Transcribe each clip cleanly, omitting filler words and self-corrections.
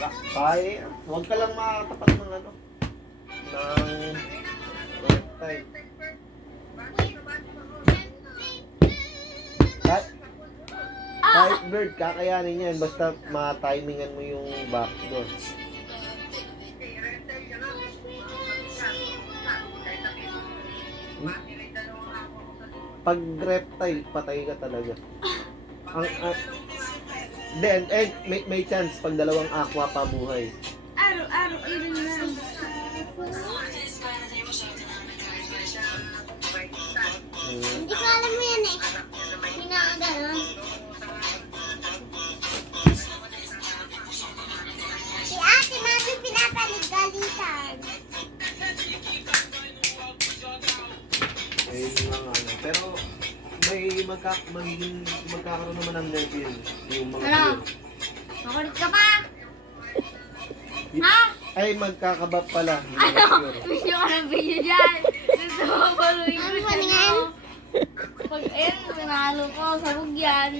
Kaya, huwag ka lang makatapat ng ano. Ng reptile. Kahit bird, kakayanin yan. Basta ma-timingan mo yung back doon. Pag reptile, patay ka talaga. Then, may chance pag dalawang aqua pa buhay. Araw-araw, ilan lang. Hindi ko alam mo yan eh. Pinakaganon. Si ate mami pinapaligalitan. Ayun lang ano. Pero, magkakaroon naman ng nerve yun. Yung mga Ano? yun. Makulit ka pa? Ha? Ay, magkakabab pala. Hindi Ano? pure. Video ka ng video dyan. Gusto mo baluin ko Ano siya ba mo. yan? Pag pinalo ko, sabog yan.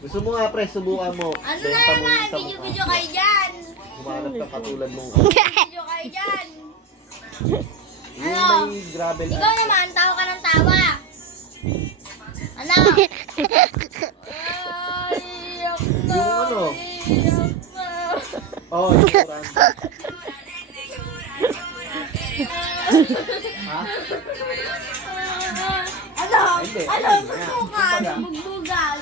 Gusto mo nga, pre, subukan mo. Ano Benta na mo naman? yung sa Video mukha. kayo dyan. Humanap ka katulad mong Video kayo dyan. yung Ano? may gravel. Ikaw naman, tawa ka ng tawa. Ano? Ay, iyak na. Yung ano? Iyak na. Oh, yung random. Ha? Ano? Hindi, Ano? ayun, ayan. Susukan? Kumbaga. Bugbugan?